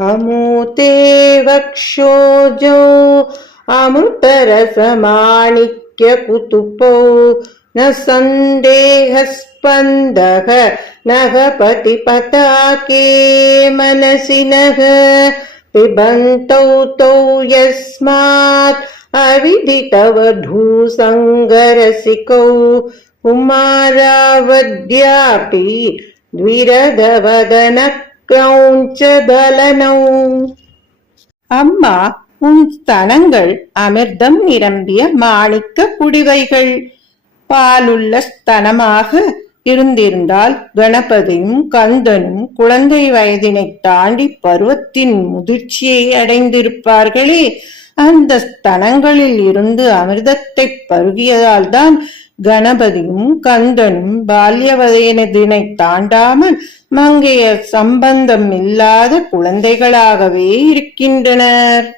अमूते वक्षोजो अमृतरसमाणिक्यकुतुपौ न सन्देहस्पन्दः नः पतिपताके मनसि नः पिबन्तौ तौ यस्मात् अविदितवधूसङ्गरसिकौ कुमारावद्यापि द्विरदवदन क्रौञ्चदलनौ. அம்மா, உன் ஸ்தனங்கள் அமிர்தம் நிரம்பிய மாணிக்க குடிவைகள். பாலுள்ள ஸ்தனமாக இருந்திருந்தால் கணபதியும் கந்தனும் குழந்தை வயதினை தாண்டி பருவத்தின் முதிர்ச்சியை அடைந்திருப்பார்களே. அந்த ஸ்தனங்களில் இருந்து அமிர்தத்தை பருகியதால் தான் கணபதியும் கந்தனும் பால்ய வயதினை தாண்டாமல் மங்கைய சம்பந்தம் இல்லாத குழந்தைகளாகவே இருக்கின்றனர்.